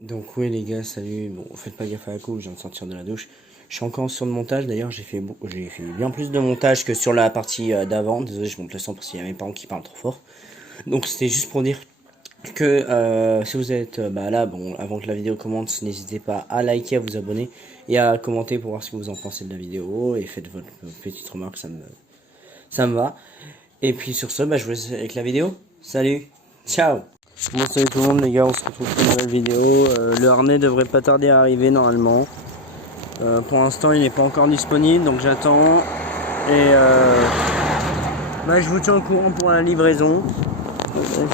Donc oui les gars, salut, bon faites pas gaffe à la coupe, je viens de sortir de la douche. Je suis encore sur le montage, d'ailleurs j'ai fait bien plus de montage que sur la partie d'avant. Désolé, je monte le son parce qu'il y a mes parents qui parlent trop fort. Donc c'était juste pour dire que si vous êtes là, bon, avant que la vidéo commence, n'hésitez pas à liker, à vous abonner et à commenter pour voir ce que vous en pensez de la vidéo. Et faites votre petite remarque, ça me va. Et puis sur ce, je vous laisse avec la vidéo. Salut, ciao. Bon salut tout le monde les gars, on se retrouve pour une nouvelle vidéo. Le harnais devrait pas tarder à arriver normalement. Pour l'instant il n'est pas encore disponible, donc j'attends. Et je vous tiens au courant pour la livraison.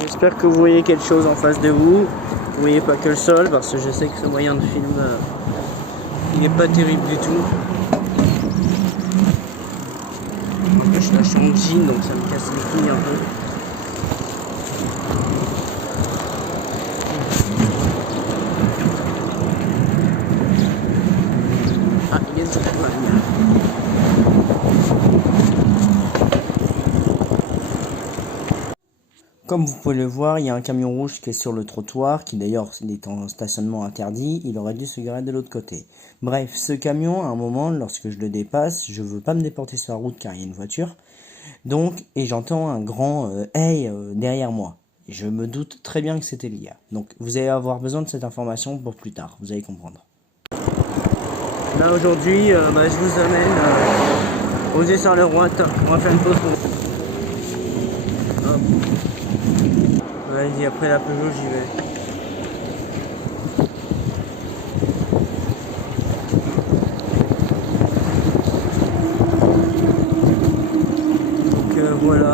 J'espère que vous voyez quelque chose en face de vous. Vous voyez pas que le sol, parce que je sais que ce moyen de film il n'est pas terrible du tout. En plus je suis en jean, donc ça me casse les couilles un peu. Ah, il est sur la lumière. Comme vous pouvez le voir, il y a un camion rouge qui est sur le trottoir, qui d'ailleurs est en stationnement interdit, il aurait dû se garer de l'autre côté. Bref, ce camion, à un moment, lorsque je le dépasse, je veux pas me déporter sur la route car il y a une voiture. Donc, et j'entends un grand hey derrière moi. Et je me doute très bien que c'était l'IA. Donc, vous allez avoir besoin de cette information pour plus tard, vous allez comprendre. Là aujourd'hui, je vous amène aux Essarts-le-Roi. On va faire une pause pour... Hop. Vas-y, après la Peugeot, j'y vais. Donc voilà.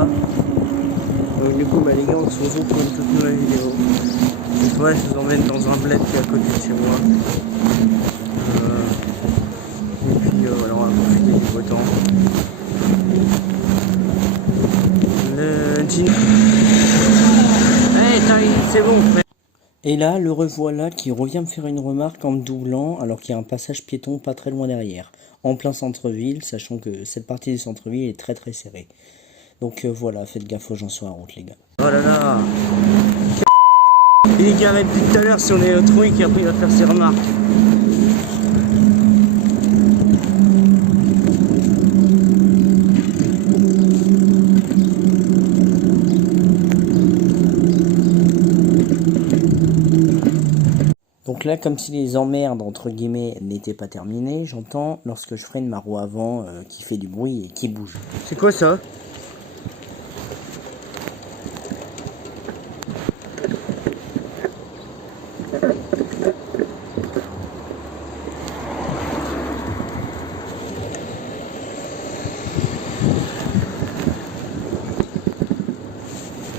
Donc du coup, les gars, on se retrouve pour une toute nouvelle vidéo. Cette fois, je vous emmène dans un bled qui est à côté de chez moi. Et puis voilà, on va profiter du beau temps. Le jean. C'est bon. Et là, le revoilà qui revient me faire une remarque en me doublant alors qu'il y a un passage piéton pas très loin derrière, en plein centre-ville, sachant que cette partie du centre-ville est très très serrée. Donc voilà, faites gaffe aux gens sur la route les gars. Oh là là. Il est garé depuis tout à l'heure si on est au trou et qu'après il va faire ses remarques. Donc là, comme si les emmerdes, entre guillemets, n'étaient pas terminées, j'entends, lorsque je freine ma roue avant, qui fait du bruit et qui bouge. C'est quoi ça?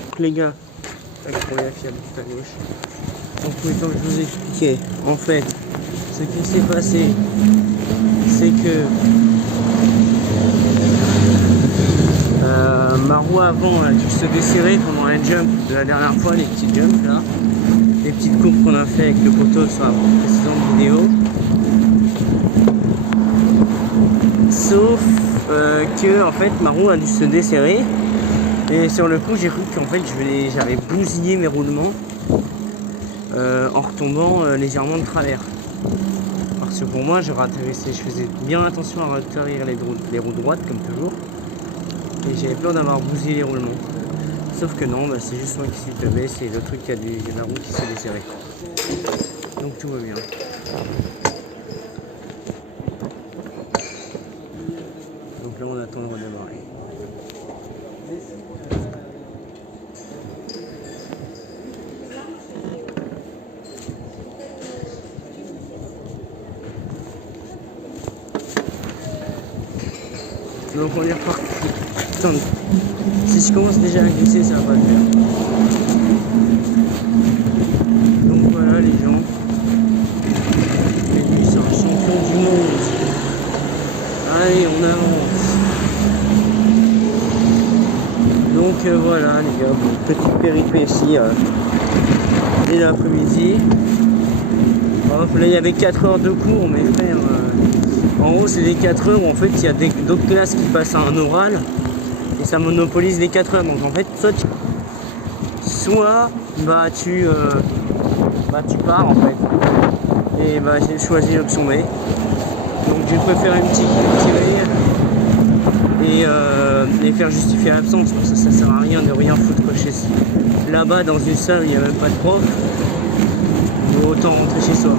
Donc les gars, pour la fiable tout à gauche. Donc maintenant que je vous expliquais, en fait, ce qui s'est passé, c'est que ma roue avant a dû se desserrer pendant un jump de la dernière fois, les petits jumps là, les petites courbes qu'on a fait avec le poteau sur la précédente vidéo. Sauf que en fait ma roue a dû se desserrer et sur le coup j'ai cru qu'en fait j'avais bousillé mes roulements. En retombant légèrement de travers. Parce que pour moi, je faisais bien attention à atterrir les roues droites comme toujours. Et j'avais peur d'avoir bousillé les roulements. Sauf que non, c'est juste moi qui suis tombé, c'est le truc qui a la roue qui s'est desserrée. Donc tout va bien. Donc là on attend de redémarrer. Donc on est reparti. Putain, si je commence déjà à glisser, ça va pas le faire. Donc voilà les gens. Et lui c'est un champion du monde. Allez, on avance. Donc voilà les gars, petite péripétie dès l'après-midi. Là il y avait 4 heures de cours, mes frères. En gros, c'est des 4 heures où en fait il y a d'autres classes qui passent à un oral et ça monopolise les 4 heures. Donc en fait, soit tu pars en fait. Et j'ai choisi l'option B. Donc j'ai préféré me tirer et faire justifier l'absence, parce que ça sert à rien de rien foutre là-bas dans une salle où il n'y a même pas de prof. Autant rentrer chez soi.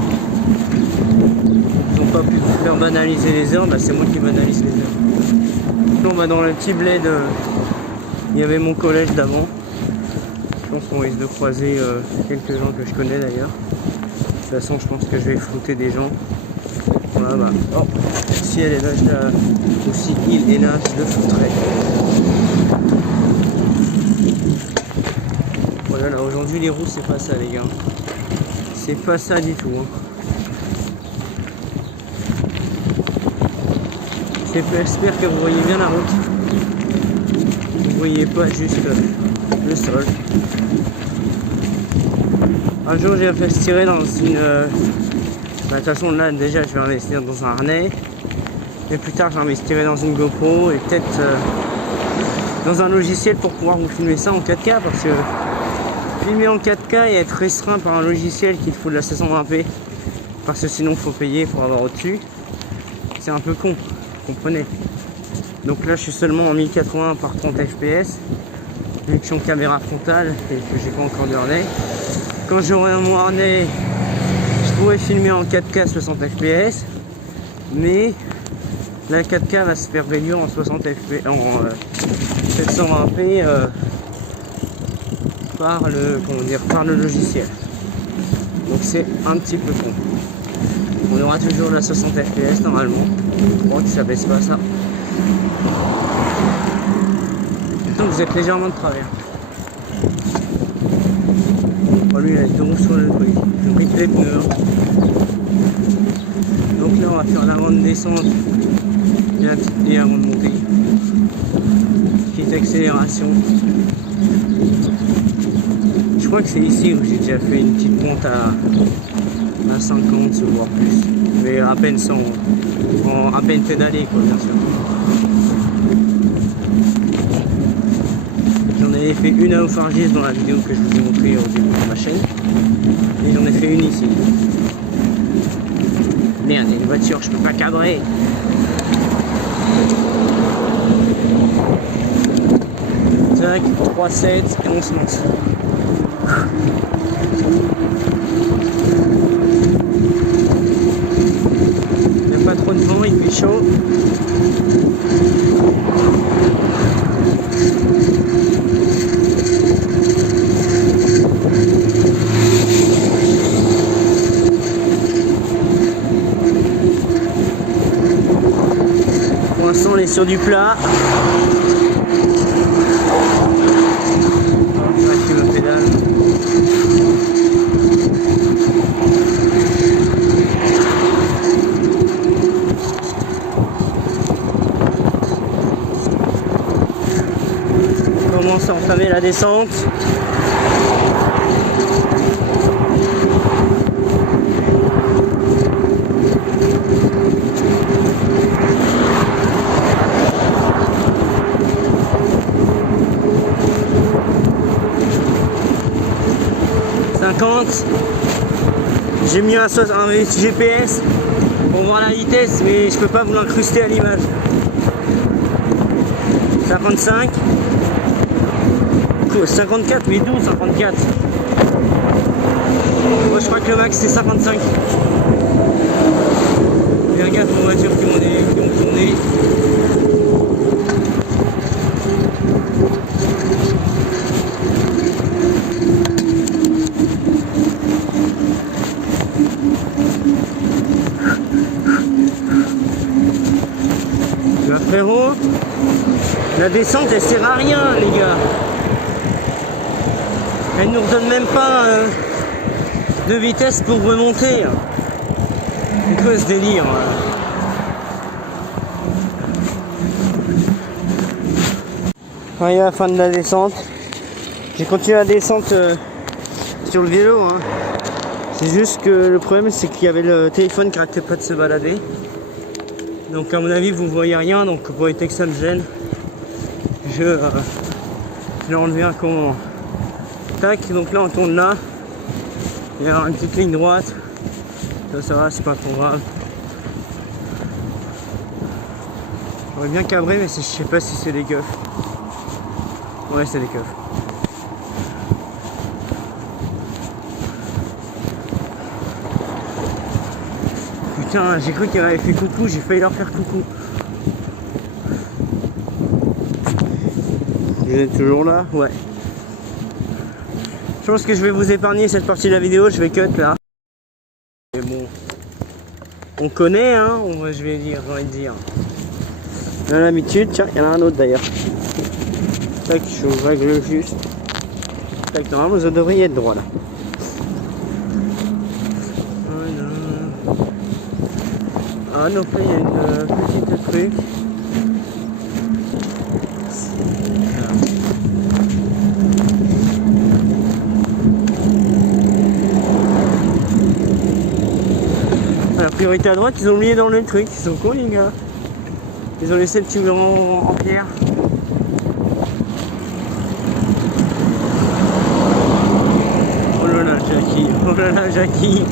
Ils n'ont pas pu faire banaliser les heures, c'est moi qui banalise les heures. Donc dans le petit bled, il y avait mon collège d'avant. Je pense qu'on risque de croiser quelques gens que je connais d'ailleurs. De toute façon, je pense que je vais flouter des gens. Voilà, si elle est là, ou si il est là, je le flouterai. Voilà, aujourd'hui les roues, c'est pas ça, les gars. C'est pas ça du tout. J'espère que vous voyez bien la route. Vous voyez pas juste le sol. Un jour j'ai fait se tirer dans une... de toute façon là déjà je vais investir dans un harnais. Et plus tard j'investirai dans une GoPro et peut-être dans un logiciel pour pouvoir vous filmer ça en 4K, parce que filmer en 4K et être restreint par un logiciel qui te fout de la 720p, parce que sinon il faut payer pour avoir au-dessus, c'est un peu con, vous comprenez. Donc là je suis seulement en 1080 par 30 fps, vu que je suis en caméra frontale et que j'ai pas encore de harnais. Quand j'aurai mon harnais, je pourrais filmer en 4K 60 fps, mais la 4K va se faire réduire en 60 fps, en 720p par le logiciel. Donc c'est un petit peu con. On aura toujours la 60 fps normalement. Je crois que ça baisse pas ça. Donc vous êtes légèrement de travers. Oh, lui il a les deux roues sur le truc. Je pris les pneus. Donc là on va faire l'avant de descente et avant de monter. Petite accélération. Je crois que c'est ici où j'ai déjà fait une petite monte à 50 voire plus. Mais à peine à peine pédalé quoi, bien sûr. J'en avais fait une à Aufargis dans la vidéo que je vous ai montré au début de ma chaîne. Et j'en ai fait une ici. Merde, il y a une voiture, je peux pas cadrer. Tac, 3-7 et on se lance. Il n'y a pas trop de vent, il fait chaud. Pour l'instant on est sur du plat. Je me pédale. On commence à entamer la descente. J'ai mis un GPS pour voir la vitesse, mais je peux pas vous l'incruster à l'image. 55, 54, mais d'où 54? Moi je crois que le max c'est 55. Fais gaffe aux voitures qui ont tourné. Frérot, la descente elle sert à rien les gars. Elle nous redonne même pas de vitesse pour remonter. C'est quoi ce délire? Voyez la fin de la descente. J'ai continué la descente sur le vélo. C'est juste que le problème c'est qu'il y avait le téléphone qui n'arrêtait pas de se balader. Donc à mon avis vous voyez rien, donc pour éviter que ça me gêne, je l'ai enlevé un con. Tac, donc là on tourne là. Il y a une petite ligne droite. Ça va, c'est pas trop grave. J'aurais bien cabré, mais je sais pas si c'est des keufs. Ouais, c'est des keufs. Putain, j'ai cru qu'il m'avait fait coucou, j'ai failli leur faire coucou. Vous êtes toujours là? Ouais. Je pense que je vais vous épargner cette partie de la vidéo, je vais cut là. Mais bon, on connaît, hein, je vais dire, j'ai envie de dire. On a l'habitude, tiens, il y en a un autre d'ailleurs. Tac, je règle juste. Tac, normalement vous devriez être droit là. Voilà. Ah donc là il y a une petite truc. La priorité à droite, ils ont oublié dans le truc, ils sont cons les gars. Ils ont laissé le tube en pierre. Oh là là, Jackie, oh là là, Jackie.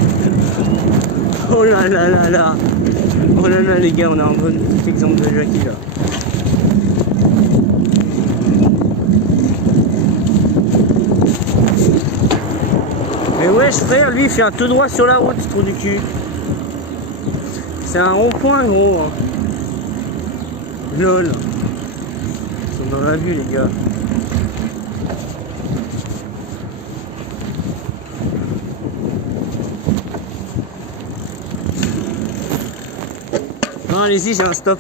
Oh là là là là. Oh là là les gars, on a un bon petit exemple de Jackie là. Mais wesh frère, lui il fait un tout droit sur la route, ce trou du cul. C'est un rond-point gros. Hein. LOL. Ils sont dans la vue les gars. Non allez-y, j'ai un stop.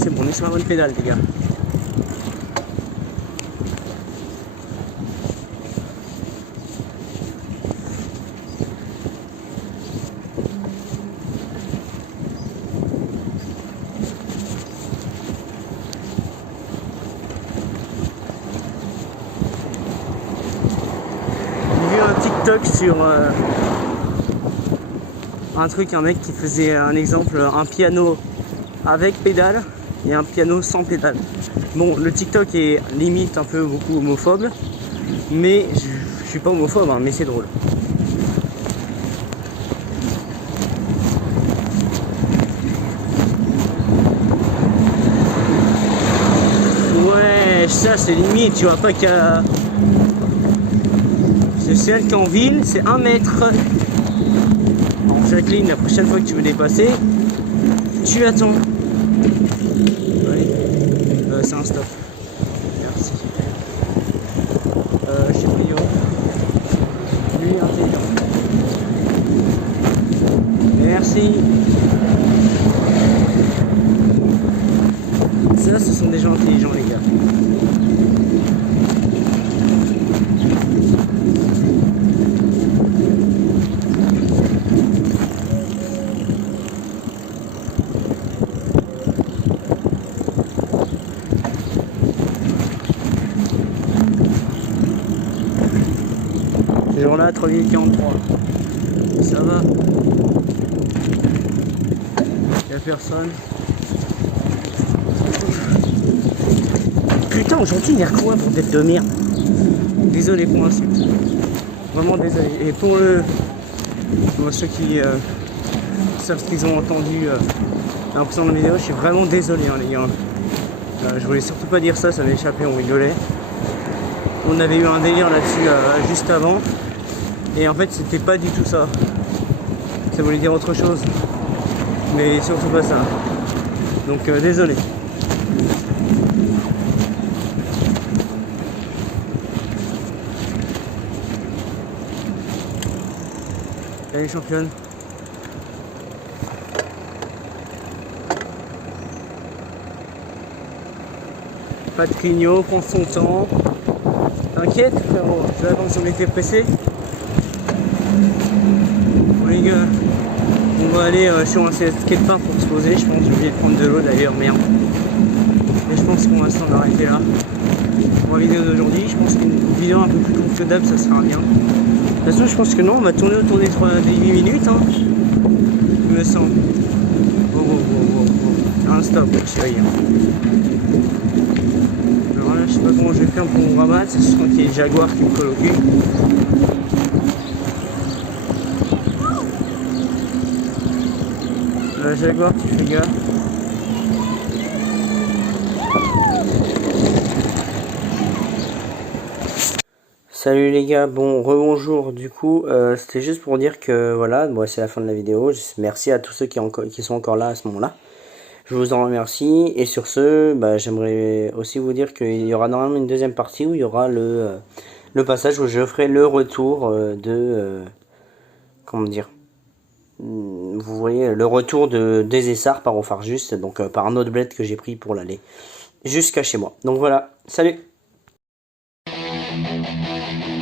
C'est bon, on est sur la bonne pédale les gars. J'ai vu un TikTok sur un truc, un mec qui faisait un exemple, un piano avec pédale et un piano sans pédale. Bon, le TikTok est limite un peu beaucoup homophobe, mais je suis pas homophobe, hein, mais c'est drôle. Ouais, ça c'est limite, tu vois pas qu'à... C'est celle qui est en ville, c'est 1 mètre. En Jacqueline, la prochaine fois que tu veux dépasser, tu attends. C'est un stop. Merci. Chez Brio. Lui intelligent. Merci. Ça, ce sont des gens intelligents, les gars. Toujours là, 3043. Ça va. Il n'y a personne. Putain, aujourd'hui il y a quoi pour tête de merde. Désolé pour l'insulte. Vraiment désolé. Et pour ceux qui savent ce qu'ils ont entendu à l'impression de la vidéo, je suis vraiment désolé hein, les gars. Je voulais surtout pas dire ça, ça m'est échappé, on rigolait. On avait eu un délire là-dessus juste avant. Et en fait c'était pas du tout ça. Ça voulait dire autre chose. Mais surtout pas ça. Donc désolé. Allez championne. Pas de clignot, prends son temps. T'inquiète frérot, tu vas comme si on était pressé. Bon les gars, on va aller sur un skatepark pour se poser, je pense, j'ai oublié de prendre de l'eau d'ailleurs, merde. Et je pense qu'on va s'en arrêter là pour la vidéo d'aujourd'hui. Je pense qu'une vidéo un peu plus courte que d'hab, ça sera bien. De toute façon, je pense que non, on va tourner autour des 8 minutes, hein. Je me sens. Un stop, chérie. Alors là, je sais pas comment je vais faire pour me rabattre. Je sens qu'il y a le Jaguar qui me colle au cul. Le Jaguar qui fait gaffe. Salut les gars, bon rebonjour, du coup c'était juste pour dire que voilà, bon, c'est la fin de la vidéo. Merci à tous ceux qui sont encore là à ce moment là, je vous en remercie. Et sur ce, bah, j'aimerais aussi vous dire qu'il y aura normalement une deuxième partie où il y aura le passage où je ferai le retour comment dire, vous voyez, le retour des Essarts par Onfarjus, donc par un autre bled que j'ai pris pour l'aller jusqu'à chez moi. Donc voilà, salut.